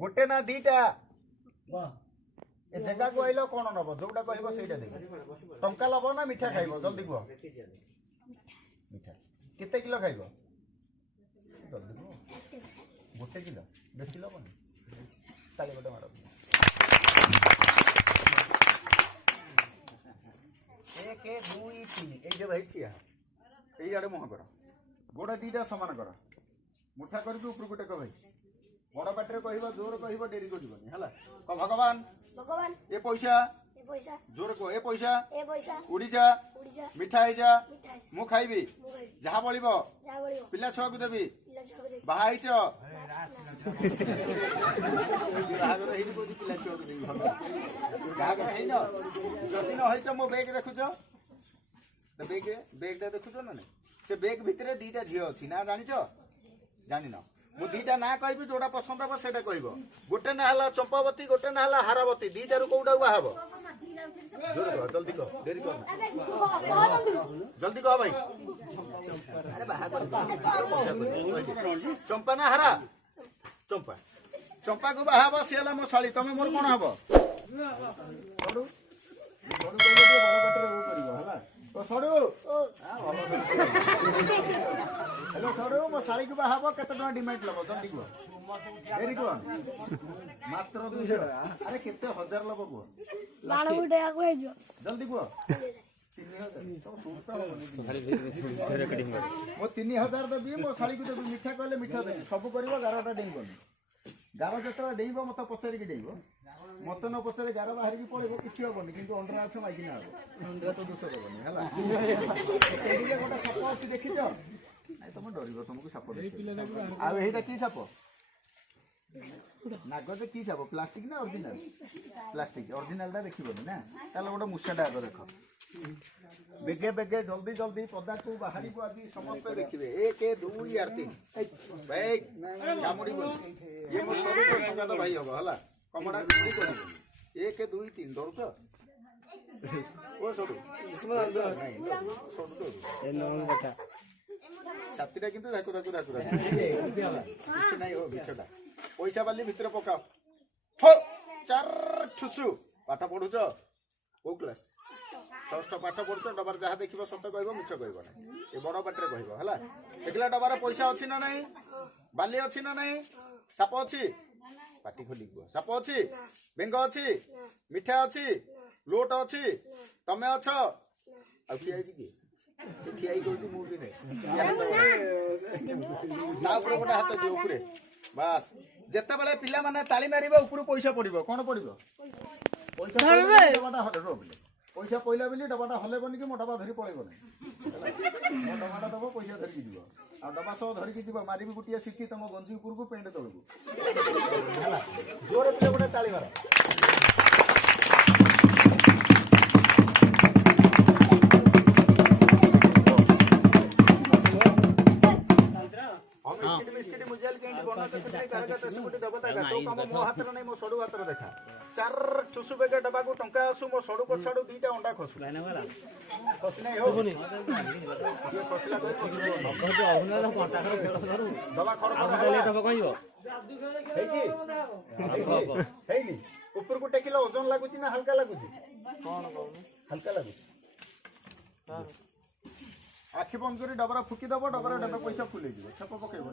गोटे ना दीटा ए जगह को आइलो कोन नबो जोटा कहबो सेटा देबो टंका लबो ना मिठा खाइबो जल्दी कह मिठा केते किलो खाइबो जल्दी कह गोटे किलो बेसी लबो ना ताले गोटे मारो 1 2 3 ए जे भाई छिया ए आडे मोह कर गोड़ा दीटा समान कर मुठा करके ऊपर को टेक भाई बड़ पाटे कहबो जोर कहबो डेरी को जीवनी हला क भगवान भगवान ए पैसा जोर को ए पैसा उड़ी जा मिठा है जा मु खाइबी जहा बळिबो पिला छुआ को देबी बाहा आइछ बाहागर हेनी को पिला छुआ को देबी बाहागर हेनो जति न होइछ मो बैग देखुछो त बैग देखुछो ना से बैग भितरे दीटा झियो अछि ना जानिछो जानि न मु दीटा ना कहबी जोडा पसंद हो सेटा कहबो गोटे ना हला चंपावती गोटे ना हला हारावती दीटा रु कोउडा बाहाबो जोर कर जल्दी कर देरी कर जल्दी कह भाई अरे बाहा कर चंपा ना हारा चंपा चंपा को बाहाबो सियाला मो साली तमे मोर कोन हबो सडू सडू बड़ बाटरे वो करिवो हला तो सडू हेलो सडू मो साली को बाहाबो केते टका डिमांड लबो जल्दी कह देरी कर मात्र 200 अरे केते हजार लबो को लाण गुडे आ को हेजो जल्दी कह 3000 तो सुरता मो 3000 देबी मो साली को देबी मिठा कहले मिठा देबी सब करबो 11टा डेइबो गारो जतरा डेइबो मत पचरी के डेइबो मत न पचरे गारो बाहर की पळेबो किछि होबनी किंतु अंडर आछ माइकी ना हो तो दुसो होबनी हला एदिके गोटा साप अछि देखिछो नै तुम डरिबो तुमको साप देखि आ एटा की साप नागज की साप प्लास्टिक ना ओरिजिनल प्लास्टिक ओरिजिनल दा देखिबोनी ना ताले गोटा मुसाडा आगो देखो बेगे बेगे जल्दी जल्दी पदा को बाहरी को आदि समस्त देखिबे 1 2 3 भाई गामुडी बोल ये मो सरी को संगात भाई हबो हला कमडा गुडी करी 1 2 3 डरछो ओ सडू सडू ए नन बेटा छातीटा किंतु धाकु किछ नाही हो बिछटा पैसा बाली भीतर पकाओ हो चार ठुसु पाठ पढुछ को क्लास षष्ठ पाठ पढुछ डबार जहा देखिबो सत कहबो मिछ कहबो ना ए बड़ पाटरे कहबो हला देखला डबार पैसा अछि ना नाही बाली अछि ना नाही साप अछि पाटी खोलिबो साप अछि बेंग अछि मिठा अछि लोट अछि तमे अछ आ ठिया छि की से ठियाई कहू मु भी नै ना ऊपर गोटा हाथ दियो ऊपर बस जेते बेले पिला माने ताली मारिबो ऊपर पैसा पड़िबो कोन पड़िबो पैसा डबाटा हलो पैसा पइला बिली डबाटा हले बनी कि मोटा बा धरी पळेबो नै डबाटा दबो पैसा धरि कि दिबो आ डबा सो धरि कि दिबो मारिबी गुटिया सिक्की तम गंजी ऊपर को पेंड तळबो हला जोर पिला गोटा ताली मार बिस्किट मुजल के बना तो कितने कारगा तो सुकुटी दबता का तो काम मो हाथ रे नै मो सडू हाथ रे देखा चार ठुसु बेगे डबा को टंका आसु मो सडू को छाडू दीटा अंडा खसु खस नै हो ये खसला को जो अहुना घंटा कर खेल धरू दबा खर खर लेट हो कहियो हे जी हे नी ऊपर को टेकिलो ओजन लागुची ना हल्का लागुची कोन कहू हल्का लागुची हां आखि बंद करी डबरा फुकी दबो डबरा डबा पैसा फुले जीव छप पकेबो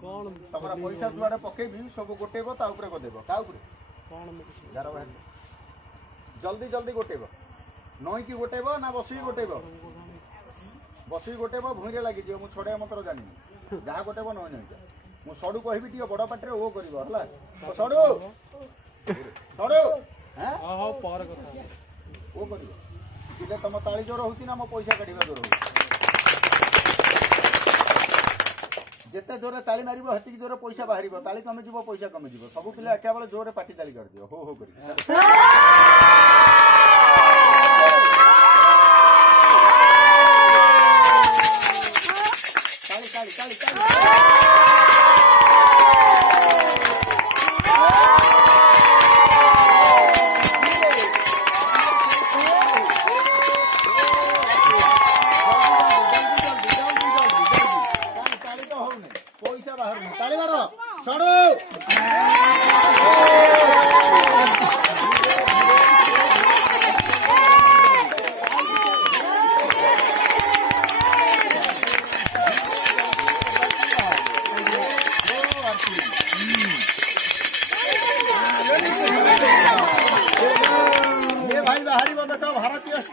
कोन तमरा पैसा जुआडे पकेबी सब गोटेबो ता ऊपर को देबो का ऊपर कोन गारो बाहर जल्दी जल्दी गोटेबो नई की गोटेबो ना बसी गोटेबो भुइरे लागि जीव मु छोडे मंत्र जानि जहा गोटेबो नई नई मु सडू कहबी टियो बड़ पाटरे ओ करबो हला सडू हैं हो पर कथा ओ करियो इले तम ताली जोर होती ना मो पैसा काढिबा जोर हो जेते जोरे ताली मारिबो हति जोरे पैसा बाहरिबो ताली कमे जीवो पैसा कमे जीवो सब पिले एका बेले जोरे पाटी ताली कर दियो हो करी ताली ताली ताली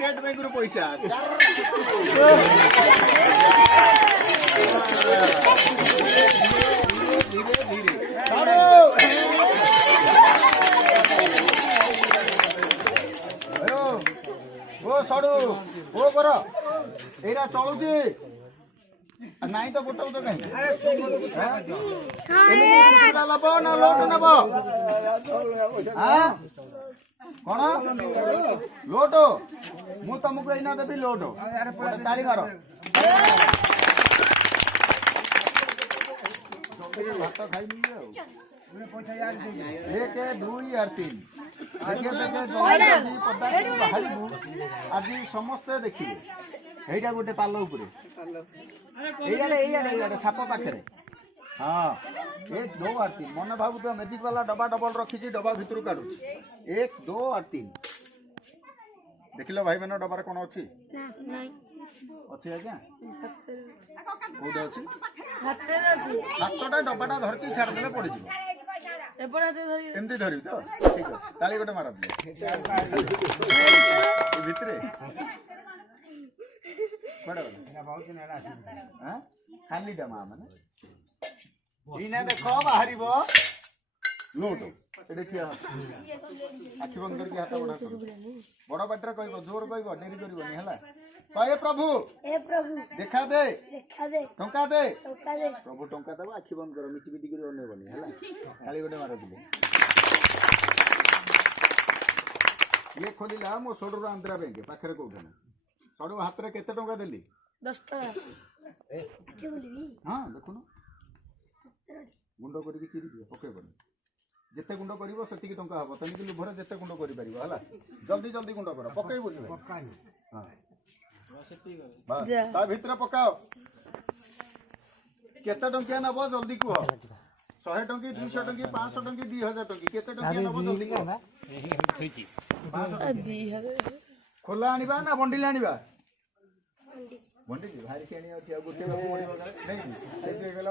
स्टेट बैंक रु पैसा धीरे धीरे ओ सड़ू ओ कर एरा चलुची नहीं तो गोटे तो कहीं लब ना लोट नब कौन लोट मु तुमको एना देवी लोट ताली मार भात खाई एक दुई यार तीन आज समस्ते देखिए এইটা গোটে পাল উপরে এইয়াড়ে সাপ পাখে हाँ एक दो और तीन मन भाव तो मैजिक वाला डब्बा डबल रखी डब्बा भितर काढ़ु एक दो और तीन देख लो भाई मैंने डब्बार कौन अच्छी अच्छी आज्ञा कौटे अच्छी हाथटा डब्बाटा धरती छाड़देले पड़ एमती धरबी तो ठीक है ताली गोटे मार भितरे खालीटा माँ मैंने इना देख बाहर लोट ये ठिया आखि बंद करके हाथ बड़ा बड़ पाटर कह जोर कह डेरी कर कहे प्रभु देखा दे टंका दे प्रभु टंका देव आखि बंद कर मिटी मिटी कर अनेबनी है खाली गोटे मार दिले ये खोलिला मो सोडू आंध्रा बैंक पाखे कौन सड़ू हाथ में केते टंका देली 10 टका हाँ देखुन गुंड करके चिरी दिए पकेबनी जिते गुंड कर टंका हम तेणुक लुभर जिते गुंड कर जल्दी जल्दी गुंड कर पकईबू हाँ भितर पकाओ केते टंकिया नब जल्दी कह 100 टंकी 200 टंकी 500 टंकी 2000 टंकी केते टंकिया नब जल्दी कह खोला आनिबा ना बंडिल आनिबा बंडिल भारी सेणी अछि गोटे नहीं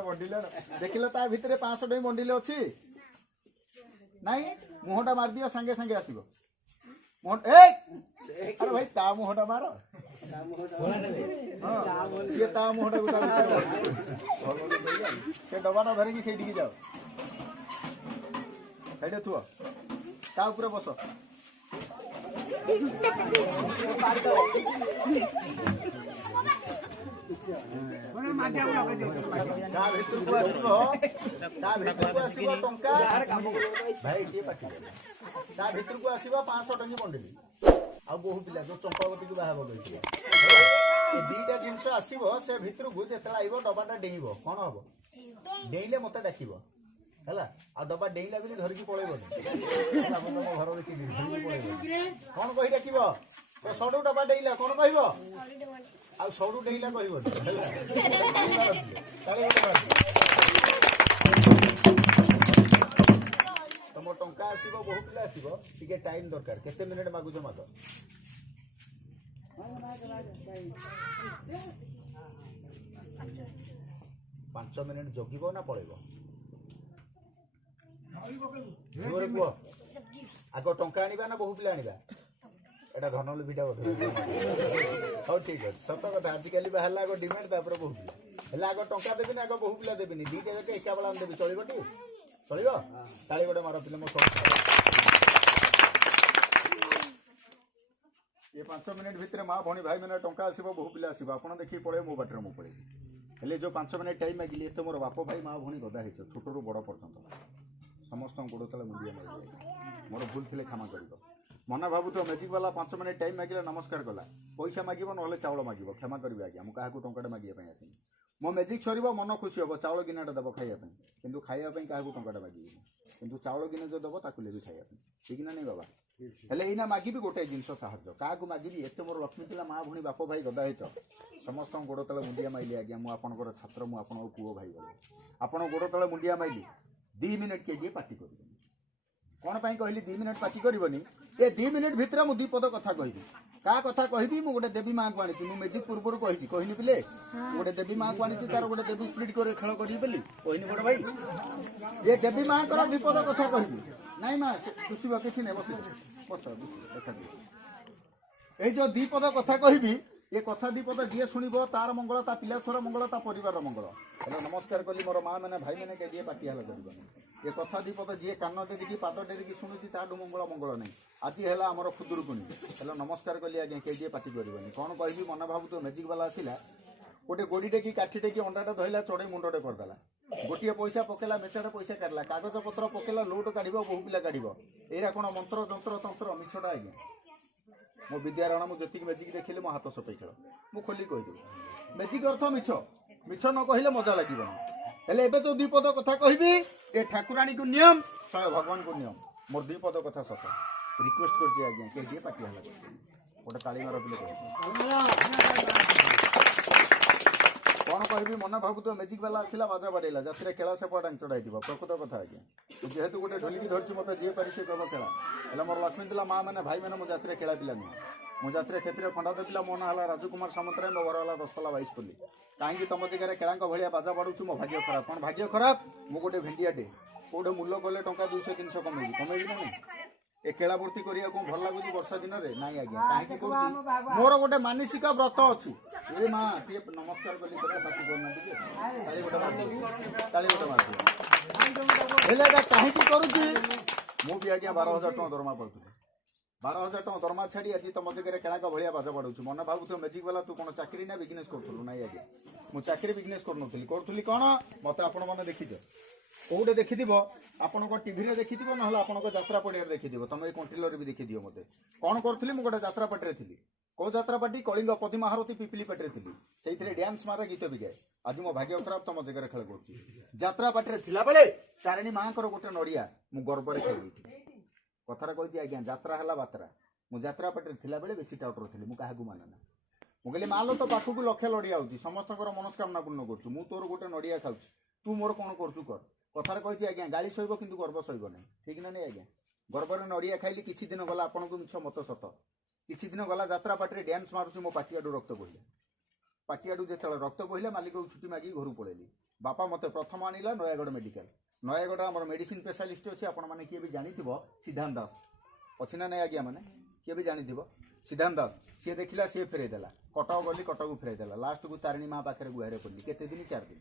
बंडिल देखिल ता भितर 500 टंकी बंडिल अच्छी नहीं मुहटा मार दियो संगे संगे आसीबो अरे भाई ता मुहटा मार सी ता मुहटा गुटा से डबाटा धरिकी सेठी जाओ हेडे थुआ ता ऊपर बस भितर को आसो 500 टंकी बंडिली आ बहु पिला जो चंपावती को बाहा दीटा जिनस आसो से भितर को जो डबाटा डेईब कौन हम डेईले मत डाक है आ डब्बा डेईला भी धरिकी पलैबनी घर देखी कौन कही डाक सड़ू डब्बा डेईला कौन कह आ सड़ू डेईला कह तुम टंका आसो बहु पिला आसो टे टाइम दरकार केते मिनिट मागुच माग 5 मिनिट जगिब ना पलैब जोरे कह आग टंका आनिबा ना बहु पिला आनिबा एटा धनलुभिटा बोध हाँ ठीक है सत कथा आजिकल बाहर आग डिमांड तापर बहु पिला हेल्ला आग टंका देवी ना आग बहु पिला देवी दीटा जाक एका बेला देवी चलो टी चलो ताली गोटे मार पिले मो ये 5 मिनिट भितर माँ भणी भाई मैंने टंका आसो बहु पिला आसो आप देखिए पड़े मो बाटर मु पड़े हेल्ले जो 5 मिनिट टाइम मागिली तो मोर बाप भाई माँ भणी गदा हो छोट रू बड़ पर्यंत समस्त गोड़ तले मुंडिया मोर भूल थे क्षमा कर मना भावु तो मैजिक वाला 5 मिनिट टाइम मागिले नमस्कार कला पैसा मागिब ना चाउल मागिब क्षमा करी आज्ञा मुझे क्या टंका मागे आसनी मो मैजिक सर मन खुशी हम चाउल गिनाटा दब खाइबा किंतु खाइबा क्या टंका मागे किंतु चाउल गिने जो दब ताकू लेबी खाइबा ठीक ना नहीं बाबा हेल्ले एना मागिबी गोटे जिनस साहाଯ୍य क्या मागिबी एत मोर लक्ष्मी पिला माँ भणी बाप भाई गदा हो समस्त गोड़ तले मुंडिया माइली आज्ञा मुझे छात्र मुझे पुओ भाई गले आप गोड़ तले मुंडिया माइली 2 मिनिट के पार्टी कर कौन कहली 2 मिनिट पार्टी करनी ये 2 मिनिट भितर मुझे 2 पद कथा कहि क्या कथा कहि गोटे देवी माँ को आनी मैजिक पूर्व कहनी पिले गोटे देवी माँ को आनी तार गोटे देवी स्प्लिट कर खेल करी कहनी बड़ भाई ये देवी माँ को 2 पद कथा कहि नहीं माँ खुशी किसी नहीं बस बस देखा এই যে দ্বিপদ কথা কহিবি এ কথা দ্বিপদ যিয়ে শুনিব তার মঙ্গল তা পিলা ছুয়ার মঙ্গল তা পরিবার মঙ্গল হলে নমস্কার কলি মোর মা মানে ভাই মানে কে পাটি হেলা করবনি এ কথা দ্বিপদ যিয়ে কান ডেরিকি পাଦ ডেরিকি শুনুছি তাଠୁ মঙ্গল মঙ্গল নাই আজি হেলা আমার খুদুরকুনি হলে নমস্কার কলি আজ্ঞা কে পাটি করবনি কোন কহিবি মনে ভাবু তো ম্যাজিক বালা আসিলা গোটে গড়িটে কি কাঠিটে কি অন্ডাটা ধইলা চড়েই মুন্ডটে করদেলা গোটিଏ পয়সা পକେলা মেচারে পয়সা কাটলা কাগজ পତ୍ର পକେলা লোଟ কাଢିବ বহু ପିଲା କାଢିବ ଏଇରା কোন মন্ত্র যন্ত্র তন্ত্র মিছটা আজ্ঞা মো বিদ্যাରଣ ମୁଁ ଯେତିକି ମ୍ୟାଜିକ୍ ଦେଖିଲି ମୋ ହାତ ସଫେଇ ଖେଳ ମୁଁ ଖୋଲି କହିଦେବି ମ୍ୟାଜିକ୍ ଅର୍ଥ ମିଛ ମିଛ ନ କହିଲେ ମଜା ଲାଗିବନି ହେଲେ ଏବେ ଯୋଉ ଦ୍ୱିପଦ କଥା କହିବି ଏ ଠାକୁରାଣୀକୁ ନିୟମ ଶହେ ଭଗବାନଙ୍କୁ ନିୟମ ମୋର ଦ୍ୱିପଦ କଥା ସତ ରିକ୍ୱେଷ୍ଟ କରୁଛି ଆଜ୍ଞା କେ ଦିଏ ପାଟି ହେଲା ଗୋଟେ ତାଳି ମାର ପିଲେ କଣ କହିବି ମନେ ଭାବୁଥିବ ମ୍ୟାଜିକ୍ ବାଲା ଆସିଲା ବାଜା ବାଡ଼େଇଲା ଯାତ୍ରା ଖେଳ ସେପଟ ଡାକ୍ତର ହେଇଥିବ ପ୍ରକୃତ କଥା ଆଜ୍ଞା ଯେହେତୁ ଗୋଟେ ଢୋଲିକି ଧରିଛି ମୋତେ ଯିଏ ପାରି ସେ କହିବ ଖେଳ ହେଲେ ମୋର ଲକ୍ଷ୍ମୀ ଥିଲା ମା ମାନେ ଭାଇ ମାନେ ମୋ ଯାତ୍ରା ଖେଳା ପିଲା ନୁହଁ ମୋ ଯାତ୍ରା କ୍ଷେତ୍ରରେ ଖଣ୍ଡା ଦେଥିଲା ମୋ ନାଁ ହେଲା ରାଜକୁମାର ସାମନ୍ତରାୟ ମୋ ଘର ହେଲା ଦଶପଲ୍ଲା 22 ପଲ୍ଲୀ କାହିଁକି ତମ ଜାଗାରେ ଖେଳାଙ୍କ ଭଳିଆ ବାଜା ବାଡ଼ୁଛୁ ମୋ ଭାଗ୍ୟ ଖରାପ କ'ଣ ଭାଗ୍ୟ ଖରାପ ମୁଁ ଗୋଟେ ଭେଣ୍ଡିଆଟେ କୋଉଠି ମୂଲ୍ୟ କଲେ ଟଙ୍କା 200-300 କମେଇବି ନା ନାହିଁ ଏ କେଳାବୃତ୍ତି କରିବାକୁ ଭଲ ଲାଗୁଛି ବର୍ଷା ଦିନରେ ନାଇଁ ଆଜ୍ଞା କାହିଁକି କହୁଛି ମୋର ଗୋଟେ ମାନସିକ ବ୍ରତ ଅଛି ଏ ମା ଟିକେ ନମସ୍କାର କଲି ପାଟି କରୁନା ଟିକେ ତାଳି ଗୋଟେ ମାରିଦେବି ହେଲେ ଏଇଟା କାହିଁକି କରୁଛି ମୁଁ ବି ଆଜ୍ଞା 12,000 ଟଙ୍କା ଦରମା ପାଉଥିଲି 12,000 ଟଙ୍କା ଦରମା ଛାଡ଼ି ଆଜି ତମ ଜାଗାରେ କେଳାଙ୍କ ଭଳିଆ ବାଜା ବାଡ଼ୁଛୁ ମନେ ଭାବୁଥିବ ମ୍ୟାଜିକ୍ ବାଲା ତୁ କ'ଣ ଚାକିରି ନା ବିଜନେସ୍ କରୁଥିଲୁ ନାଇଁ ଆଜ୍ଞା ମୁଁ ଚାକିରି ବିଜନେସ୍ କରୁଥିଲି କ'ଣ ମତେ ଆପଣମାନେ ଦେଖିଛ କୋଉଟେ ଦେଖିଥିବ ଆପଣଙ୍କ ଟିଭିରେ ଦେଖିଥିବ ନହେଲେ ଆପଣଙ୍କ ଯାତ୍ରା ପଡ଼ିଆରେ ଦେଖିଥିବ ତମେ ଏଇ କଣ୍ଟ୍ରିଲରେ ବି ଦେଖିଦିଅ ମୋତେ କ'ଣ କରୁଥିଲି ମୁଁ ଗୋଟେ ଯାତ୍ରା ପାର୍ଟିରେ ଥିଲି କୋଉ ଯାତ୍ରା ପାର୍ଟି କଳିଙ୍ଗ ପଦିମାହାରତୀ ପିପିଲି ପାର୍ଟିରେ ଥିଲି ସେଇଥିରେ ଡ୍ୟାନ୍ସ ମାରେ ଗୀତ ବି ଗାଏ ଆଜି ମୋ ଭାଗ୍ୟ ଖରାପ ତମ ଜାଗାରେ ଖେଳ କରୁଛି ଯାତ୍ରା ପାର୍ଟିରେ ଥିଲାବେଳେ ତାରିଣୀ ମାଙ୍କର ଗୋଟେ ନଡ଼ିଆ ମୁଁ ଗର୍ବରେ ଖେଳିଥିଲି କଥାରେ କହିଛି ଆଜ୍ଞା ଯାତ୍ରା ହେଲା ବାତ୍ରା ମୁଁ ଯାତ୍ରା ପାର୍ଟିରେ ଥିଲାବେଳେ ବେଶୀ ଟାଉଟର ଥିଲି ମୁଁ କାହାକୁ ମାନେ ନା ମୁଁ କହିଲି ମାଲୋ ତ ପାଖକୁ ଲକ୍ଷ ନଡ଼ିଆ ଆଉଛି ସମସ୍ତଙ୍କର ମନସ୍କାମନା ପୂର୍ଣ୍ଣ କରୁଛୁ ମୁଁ ତୋର ଗୋଟେ ନଡ଼ିଆ ଖାଉଛି ତୁ ମୋର କ'ଣ କରୁଛୁ କର କଥାରେ କହିଛି ଆଜ୍ଞା ଗାଳି ସହିବ କିନ୍ତୁ ଗର୍ବ ସହିବ ନାହିଁ ଠିକ ନା ନାଇଁ ଆଜ୍ଞା ଗର୍ବରେ ନଡ଼ିଆ ଖାଇଲି କିଛି ଦିନ ଗଲା ଆପଣଙ୍କୁ ମିଛ ମତ ସତ କିଛି ଦିନ ଗଲା ଯାତ୍ରା ପାର୍ଟିରେ ଡ୍ୟାନ୍ସ ମାରୁଛି ମୋ ପାଟିଆଡୁ ରକ୍ତ ବୋହିଲା ପାଟିଆଡୁ ଯେତେବେଳେ ରକ୍ତ ବୋହିଲା ମାଲିକକୁ ଛୁଟି ମାଗିକି ଘରକୁ ପଳେଇଲି ବାପା ମୋତେ ପ୍ରଥମ ଆଣିଲା ନୟାଗଡ଼ ମେଡିକାଲ ନୟାଗଡ଼ ଆମର ମେଡିସିନ ସ୍ପେଶାଲିଷ୍ଟ ଅଛି ଆପଣମାନେ କିଏ ବି ଜାଣିଥିବ ସିଦ୍ଧାନ୍ତ ଦାସ ଅଛି ନା ନାଇଁ ଆଜ୍ଞା ମାନେ କିଏ ବି ଜାଣିଥିବ ସିଦ୍ଧାନ୍ତ ଦାସ ସିଏ ଦେଖିଲା ସିଏ ଫେରେଇ ଦେଲା କଟକ ଗଲି କଟକକୁ ଫେରେଇ ଦେଲା ଲାଷ୍ଟକୁ ତାରିଣୀ ମା ପାଖରେ ଗୁହାରେ ପଡ଼ିଲି କେତେ ଦିନ 4 ଦିନ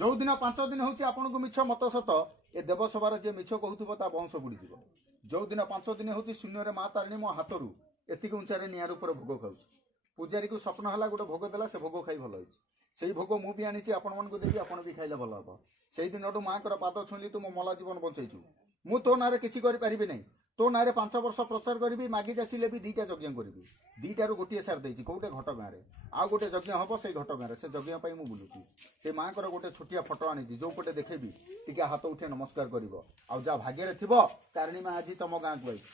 ଯୋଉ ଦିନ 5 ଦିନ ହେଉଛି ଆପଣଙ୍କୁ ମିଛ ମତ ସତ ଏ ଦେବସଭାର ଯିଏ ମିଛ କହୁଥିବ ତା ବଂଶ ବୁଡ଼ିଯିବ ଯୋଉ ଦିନ 5 ଦିନ ହେଉଛି ଶୂନ୍ୟରେ ମା ତାରିଣୀ ମୋ ହାତରୁ ଏତିକି ଉଞ୍ଚାରେ ନିଆଁର ଉପରେ ଭୋଗ ଖାଉଛି ପୂଜାରୀକୁ ସ୍ୱପ୍ନ ହେଲା ଗୋଟେ ଭୋଗ ଦେଲା ସେ ଭୋଗ ଖାଇ ଭଲ ହେଇଛି ସେଇ ଭୋଗ ମୁଁ ବି ଆଣିଛି ଆପଣମାନଙ୍କୁ ଦେବି ଆପଣ ବି ଖାଇଲେ ଭଲ ହେବ ସେଇ ଦିନଠୁ ମାଙ୍କର ପାଦ ଛୁଇଁଲି ତୁ ମୋ ମଲା ଜୀବନ ବଞ୍ଚେଇଛୁ ମୁଁ ତୋ ନାଁରେ କିଛି କରିପାରିବି ନାହିଁ ତୋ ନାଁରେ 5 ବର୍ଷ ପ୍ରଚାର କରିବି ମାଗି ଯାଚିଲେ ବି 2ଟା ଯଜ୍ଞ କରିବି 2ଟାରୁ ଗୋଟିଏ ସାର ଦେଇଛି କୋଉଟେ ଘଟ ଗାଁରେ ଆଉ ଗୋଟେ ଯଜ୍ଞ ହବ ସେଇ ଘଟ ଗାଁରେ ସେ ଯଜ୍ଞ ପାଇଁ ମୁଁ ବୁଲୁଛି ସେ ମାଙ୍କର ଗୋଟେ ଛୋଟିଆ ଫଟୋ ଆଣିଛି ଯୋଉ ପଟେ ଦେଖେଇବି ଟିକେ ହାତ ଉଠେ ନମସ୍କାର କରିବ ଆଉ ଯାହା ଭାଗ୍ୟରେ ଥିବ ତାରିଣୀ ମା ଆଜି ତମ ଗାଁକୁ ଆଇଛି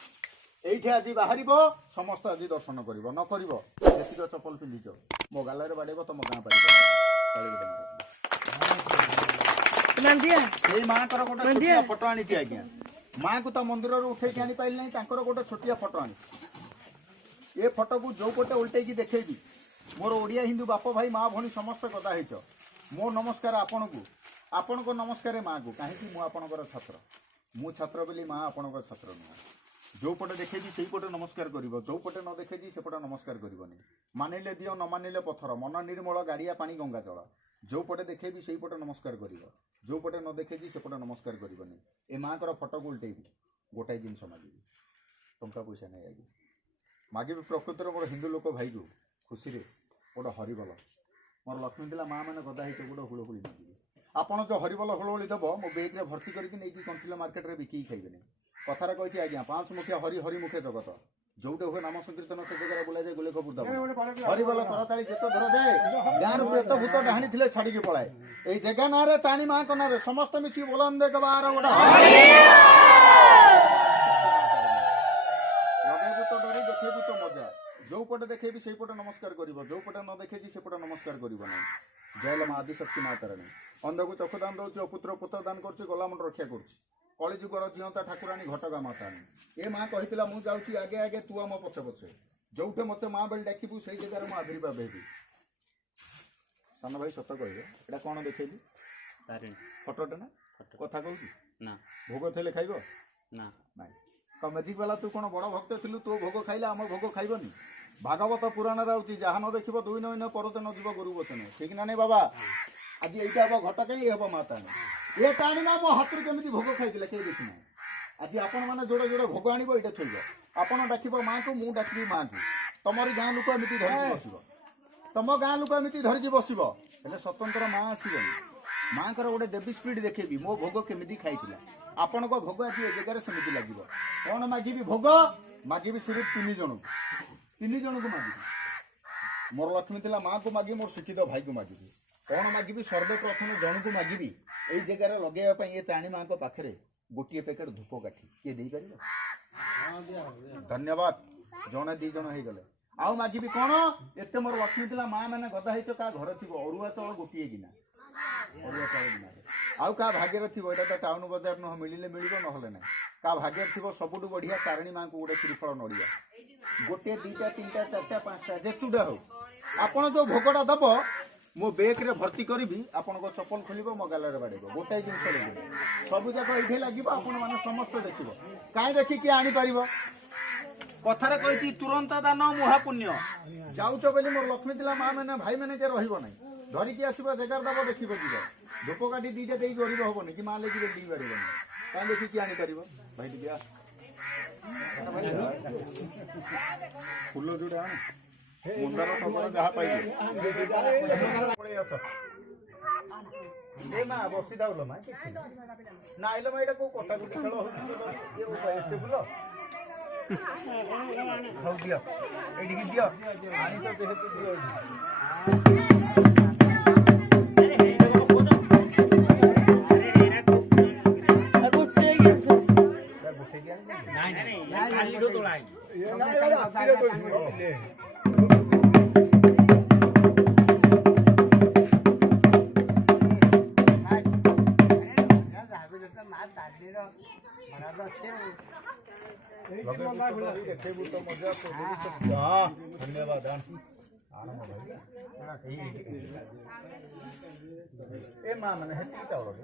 এইঠে আজি বাহারিব সমস্ত আজি দর্শন করিব ন করিব যেতিক চপল পিঁধিছ মো গালারে বাড়াইব তোম গাঁ পারিব এই মাঁকর গোটে ଛୋଟିଆ ଫଟୋ ଆଣିଛି ଆଜ୍ଞା ମାଁକୁ ତ ମନ୍ଦିରରୁ ଉଠେଇକି ଆଣି ପାରିଲି ନାହିଁ ତାଙ୍କର ଗୋଟେ ଛୋଟିଆ ଫଟୋ ଆଣିଛି ଏ ଫଟୋକୁ ଯୋଉ ପଟେ ଓଲଟେଇକି ଦେଖେଇବି ମୋର ଓଡ଼ିଆ ହିନ୍ଦୁ ବାପ ଭାଇ ମା ଭଉଣୀ ସମସ୍ତେ ଗଦା ହେଇଛ ମୋ ନମସ୍କାର ଆପଣଙ୍କୁ ଆପଣଙ୍କ ନମସ୍କାର ମାଁକୁ କାହିଁକି ମୁଁ ଆପଣଙ୍କର ଛାତ୍ର ମୁଁ ଛାତ୍ର ବୋଲି ମା ଆପଣଙ୍କର ଛାତ୍ର ନୁହଁ जो पटे देखेबी से पटे नमस्कार करिवो जो पटे न देखेबी से पटे नमस्कार करिवोनी मानिले दियो न मानिले पत्थर मन निर्मल गाड़िया पानी गंगा जल जो पटे देखेबी से पटे नमस्कार करिवो जो पटे न देखेबी से पटे नमस्कार करिवोनी ए माँकर फटो को उल्टेबी गोटाए जिनस मागिबी टंका पैसा नहीं आगे मागिबी प्रकृतिर मोर हिंदू लोक भाई को खुशी रे गोटे हरिबल मोर लक्ष्मी दिला माँ मैंने गदा ही गोटे हुलहुली मागिबी आपड़ जो हरिबल हुलहुली दब मो बेग्रे भर्ती करके नहीं कंठिल मार्केट में बिकी खाइबे कथार कही आज्ञा 5 मुखिया हरि हरि मुखे जगत जोटे हुए नाम संकीर्तन से जगह बुला जाए गोलेख बुर्दा हरिबल करताली जेत धर जाए गाँव प्रेत भूत डाणी थे छाड़ी पलाए ये जगह ना ताणी माँ ना समस्त मिसी बोलन देख बार गोटे लगेबू तो डरी देखेबू तो मजा जो पटे देखेबी से पटे नमस्कार कर जो पटे न देखे से पटे नमस्कार कर जय मा आदिशक्ति माँ तारिणी अंध को चक्षुदान दौर अपुत्र पुत्र दान कर गला मन रक्षा कर कलिजुगर जीवता ठाकुराणी घटगा माताणी ए माँ कही मुझे जाऊँगी आगे आगे तू आम पछे पछे जोटे मत माँ बेल डाकबू से जगह मुझे आविर्भाव हेबी सान भाई सत कह कौन देखी फटोटे ना कथा कहूँ ना भोग थे खाइब ना ना तो मैजिक वाला तू कौन बड़ भक्त थी तू भोग खाइले आम भोग खाइबनी भागवत पुराण रही जहाँ न देख दुई नईन परते न जीव गुरु बचन ठीक ना नहीं बाबा आज यहाँ हम घट कहीं हम माता ये टाणी ना मो हाथ केमी भोग खाई कहीं देखी ना आज आपण मैंने जोड़े जोड़े भोग आण ये थोब आपड़ डाक माँ को मुझे डाक माँ को तुमरी गाँ लोक एमती धरिकी बस तुम गाँ लोक एमती धरिकी बस स्वतंत्र माँ आसबनी माँ को गोटे देवी स्पीड देखेबी मो भोग केमी खाई आपण को भोग आज ए जगह सेमती लगे कौन मागिबी भोग मागिबी सिर्फ 3 जन को मागिबी मोर लक्ष्मी थिला माँ को मागी मोर शिक्षित भाई को मागिबी कौन मागिबी सर्वप्रथम जन को मागिबी एई जगह लगेवा ये ताणी माँ को पाखरे गोटे पैकेट धूप काठी किए दे पार धन्यवाद जड़े 2 जन हो गले आउ मागिबी कौन एत मोर लक्ष्मी थिला माँ मैंने गदा हो क्या घर थी अरुआ चाउल गोटे गिना अरुआ चाउल गिना आउ क्या भाग्य थी यहाँ तो टाउन बजार न मिले मिल ना क्या भाग्य थी सबुठ बढ़िया तारिणी माँ को गोटे श्रीफल नड़िया गोटे 2टा 3टा 4टा 5टा जेचुडा हो आपड़ जो भोगटा दब मो बेग रे भर्ती करी आपण को चप्पल खोल मो गाल बाड़ेब गोटाए जिन लगे सब जाक ये लगे आपण मैंने समस्त देख कहीं देखिकी आनीपर कथार कही तुरंत दान मुहापुण्य जाऊच बोली मोर लक्ष्मी थिला माँ मैंने भाई मैंने के रही धरिकी आसो जगार दब देख धूप काठी 2टा दे गरीब हेनी कि माँ लगे दी पार कहीं देखिकी आनीपर भाई टे फुल जोड़ा मुंडर खबर जहाँ पाइले ए माँ बसी दाउल माँ कि ना आइल माँ को कटा कुटी खेल हो दियो ये दियो आनी तो जेहेतु दियो धन्यवाद ए माँ मैंने चाउल गोटे